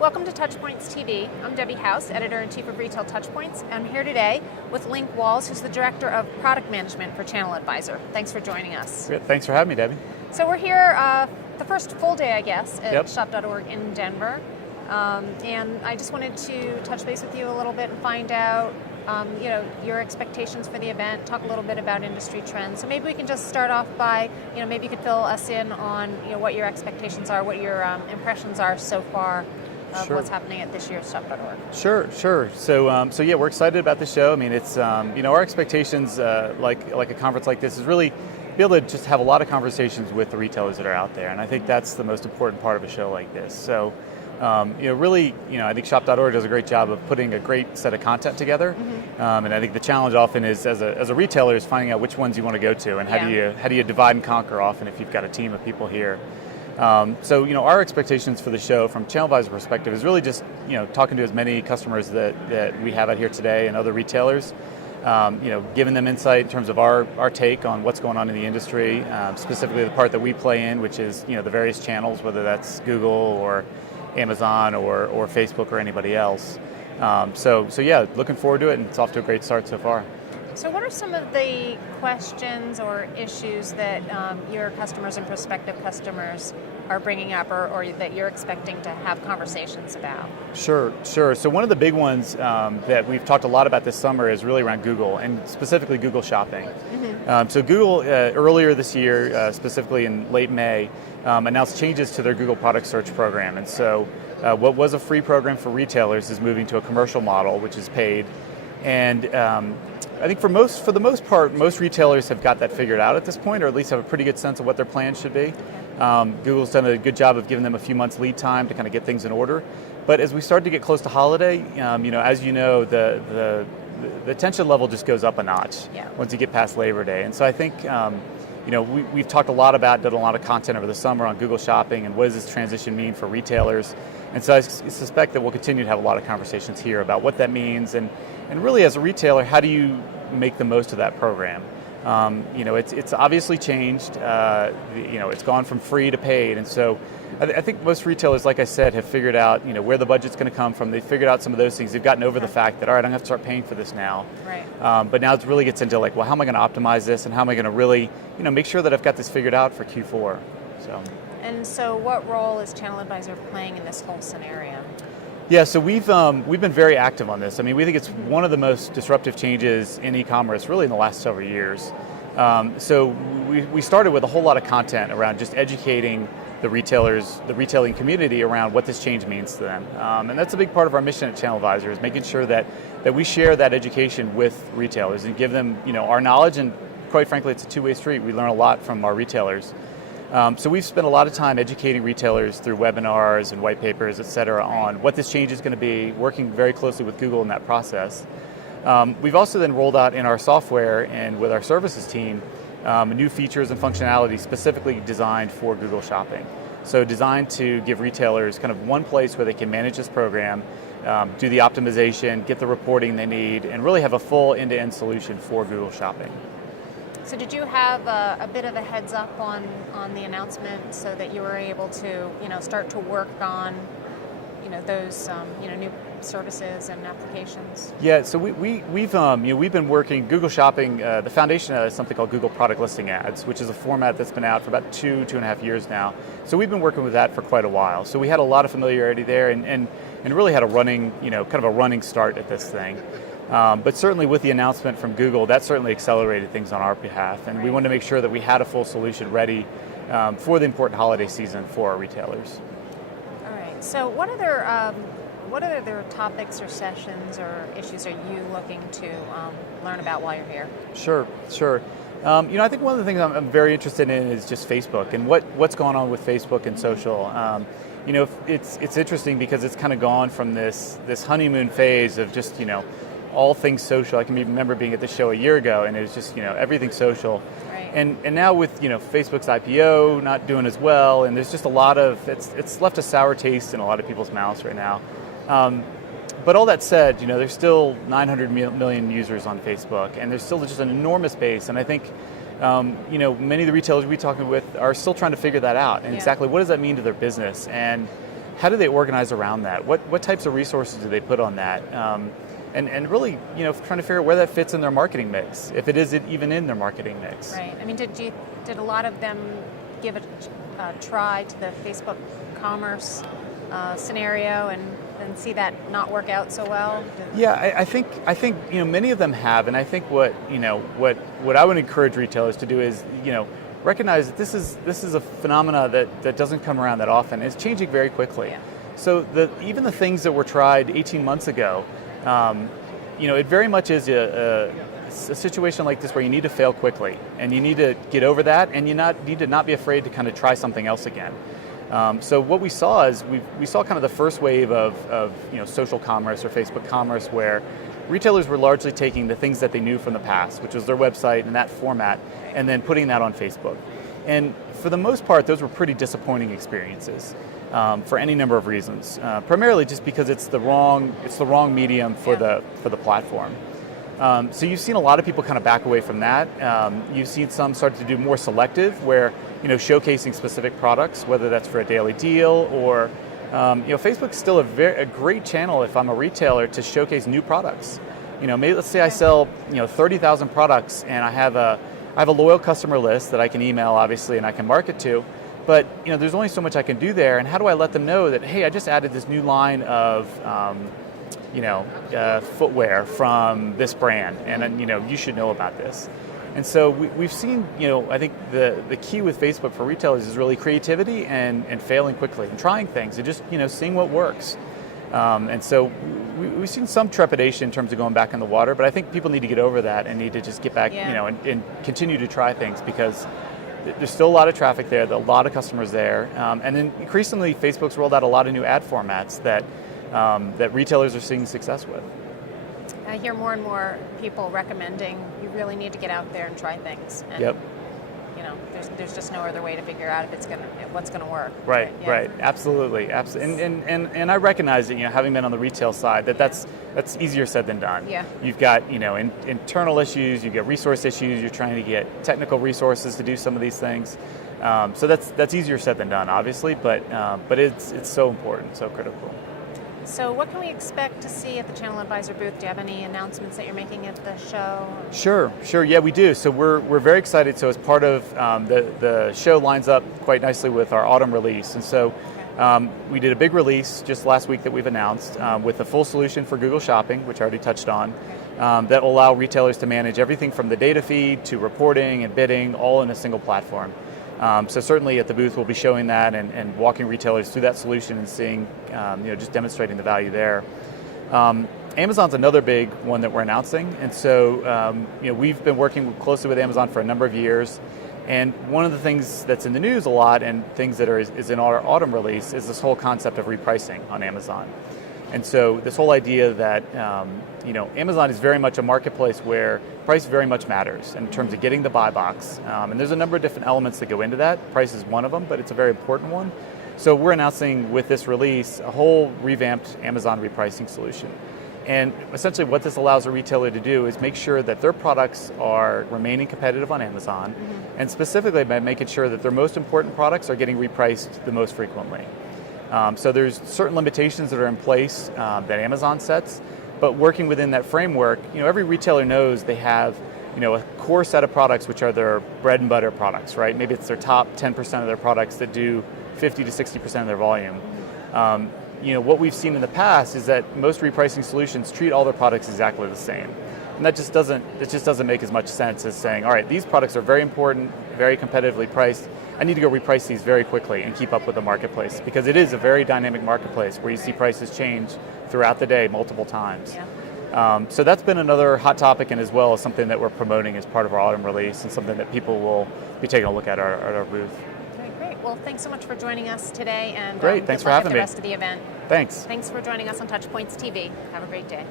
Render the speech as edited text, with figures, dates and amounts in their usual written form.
Welcome to TouchPoints TV. I'm Debbie House, Editor-in-Chief of Retail TouchPoints. I'm here today with Link Walls, who's the Director of Product Management for ChannelAdvisor. Thanks for joining us. Great. Thanks for having me, Debbie. So we're here the first full day, I guess, at shop.org in Denver. And I just wanted to touch base with you a little bit and find out your expectations for the event, talk a little bit about industry trends. So maybe we can just start off by, maybe you could fill us in on what your expectations are, what your impressions are so far of what's happening at this year's shop.org. Sure. So yeah, we're excited about the show. I mean, it's our expectations, like a conference like this, is really be able to just have a lot of conversations with the retailers that are out there, and I think that's the most important part of a show like this. So, I think shop.org does a great job of putting a great set of content together, and I think the challenge often is as a retailer is finding out which ones you want to go to, and how do you divide and conquer often if you've got a team of people here. Our expectations for the show from ChannelAdvisor perspective is really just, talking to as many customers that we have out here today and other retailers, giving them insight in terms of our take on what's going on in the industry, specifically the part that we play in, which is, the various channels, whether that's Google or Amazon or Facebook or anybody else. Looking forward to it, and it's off to a great start so far. So what are some of the questions or issues that your customers and prospective customers are bringing up or that you're expecting to have conversations about? Sure. So one of the big ones that we've talked a lot about this summer is really around Google, and specifically Google Shopping. So Google, earlier this year, specifically in late May, announced changes to their Google product search program. And so what was a free program for retailers is moving to a commercial model, which is paid. And I think for the most part, most retailers have got that figured out at this point, or at least have a pretty good sense of what their plans should be. Google's done a good job of giving them a few months lead time to kind of get things in order. But as we start to get close to holiday, as you know, the tension level just goes up a notch once you get past Labor Day. And so I think, we've talked a lot about, done a lot of content over the summer on Google Shopping and what does this transition mean for retailers. And so I suspect that we'll continue to have a lot of conversations here about what that means, and really as a retailer, how do you make the most of that program? It's obviously changed. It's gone from free to paid, and so I think most retailers, like I said, have figured out where the budget's going to come from. They've figured out some of those things. They've gotten over the fact that, all right, I'm going to have to start paying for this now. Right. But now it really gets into like, well, how am I going to optimize this, and how am I going to really make sure that I've got this figured out for Q4? And so what role is ChannelAdvisor playing in this whole scenario? Yeah, so we've been very active on this. I mean, we think it's one of the most disruptive changes in e-commerce really in the last several years. So we started with a whole lot of content around just educating the retailers, the retailing community around what this change means to them. And that's a big part of our mission at ChannelAdvisor, is making sure that we share that education with retailers and give them our knowledge, and quite frankly, it's a two-way street. We learn a lot from our retailers. So we've spent a lot of time educating retailers through webinars and white papers, et cetera, on what this change is going to be, working very closely with Google in that process. We've also then rolled out in our software and with our services team new features and functionality specifically designed for Google Shopping. So designed to give retailers kind of one place where they can manage this program, do the optimization, get the reporting they need, and really have a full end-to-end solution for Google Shopping. So did you have a bit of a heads up on the announcement so that you were able to start to work on those new services and applications? Yeah, so we've been working Google Shopping. The foundation is something called Google Product Listing Ads, which is a format that's been out for about two and a half years now. So we've been working with that for quite a while. So we had a lot of familiarity there, and really had a running kind of a running start at this thing. But certainly with the announcement from Google, that certainly accelerated things on our behalf, and we wanted to make sure that we had a full solution ready for the important holiday season for our retailers. All right. So what other topics or sessions or issues are you looking to learn about while you're here? Sure. I think one of the things I'm very interested in is just Facebook and what's going on with Facebook and social. It's interesting because it's kind of gone from this honeymoon phase of just all things social. I can remember being at the show a year ago, and it was just everything social. Right. And now with Facebook's IPO not doing as well, and there's just a lot of it's left a sour taste in a lot of people's mouths right now. But all that said, there's still 900 million users on Facebook, and there's still just an enormous base. And I think many of the retailers we're talking with are still trying to figure that out, and exactly what does that mean to their business, and how do they organize around that? What types of resources do they put on that? And really, trying to figure out where that fits in their marketing mix, if it is even in their marketing mix. Right. I mean, did a lot of them give a try to the Facebook commerce scenario and see that not work out so well? Yeah, I think many of them have, and I think what I would encourage retailers to do is recognize that this is a phenomena that doesn't come around that often. It's changing very quickly. Yeah. So even the things that were tried 18 months ago, it very much is a situation like this where you need to fail quickly, and you need to get over that, and you need to not be afraid to kind of try something else again. So what we saw is we saw kind of the first wave of social commerce or Facebook commerce, where retailers were largely taking the things that they knew from the past, which was their website and that format, and then putting that on Facebook. And for the most part, those were pretty disappointing experiences for any number of reasons. Primarily just because it's the wrong medium for the platform. So you've seen a lot of people kind of back away from that. You've seen some start to do more selective, where showcasing specific products, whether that's for a daily deal or Facebook's still a great channel if I'm a retailer to showcase new products. Maybe let's say I sell 30,000 products, and I have a loyal customer list that I can email, obviously, and I can market to. But there's only so much I can do there, and how do I let them know that, hey, I just added this new line of footwear from this brand, and you should know about this. And so we've seen, I think the key with Facebook for retailers is really creativity and failing quickly and trying things and just seeing what works. And so we've seen some trepidation in terms of going back in the water, but I think people need to get over that and need to just get back, and continue to try things, because there's still a lot of traffic there, a lot of customers there, and then increasingly Facebook's rolled out a lot of new ad formats that retailers are seeing success with. I hear more and more people recommending you really need to get out there and try things. And, yep. There's just no other way to figure out what's gonna work. Right, right, absolutely. And I recognize that having been on the retail side, that's easier said than done. Yeah. You've got internal issues, you've got resource issues. You're trying to get technical resources to do some of these things. So that's easier said than done, obviously, but it's so important, so critical. So what can we expect to see at the ChannelAdvisor booth? Do you have any announcements that you're making at the show? Sure. Yeah, we do. So we're very excited. So as part of the show lines up quite nicely with our autumn release. And so we did a big release just last week that we've announced with a full solution for Google Shopping, which I already touched on, that will allow retailers to manage everything from the data feed to reporting and bidding, all in a single platform. So certainly at the booth we'll be showing that and walking retailers through that solution and seeing, just demonstrating the value there. Amazon's another big one that we're announcing, and so we've been working closely with Amazon for a number of years, and one of the things that's in the news a lot and things that is in our autumn release is this whole concept of repricing on Amazon. And so this whole idea that Amazon is very much a marketplace where price very much matters in terms of getting the buy box. And there's a number of different elements that go into that. Price is one of them, but it's a very important one. So we're announcing with this release a whole revamped Amazon repricing solution. And essentially what this allows a retailer to do is make sure that their products are remaining competitive on Amazon, and specifically by making sure that their most important products are getting repriced the most frequently. So there's certain limitations that are in place that Amazon sets, but working within that framework, every retailer knows they have, a core set of products which are their bread and butter products, right? Maybe it's their top 10% of their products that do 50 to 60% of their volume. What we've seen in the past is that most repricing solutions treat all their products exactly the same. And it just doesn't make as much sense as saying, all right, these products are very important, very competitively priced. I need to go reprice these very quickly and keep up with the marketplace, because it is a very dynamic marketplace where you see prices change throughout the day multiple times. Yeah. So that's been another hot topic, and as well as something that we're promoting as part of our autumn release, and something that people will be taking a look at our booth. Okay, great. Well, thanks so much for joining us today, and great. Thanks for having me. the rest of the event. Thanks. Thanks for joining us on TouchPoints TV. Have a great day.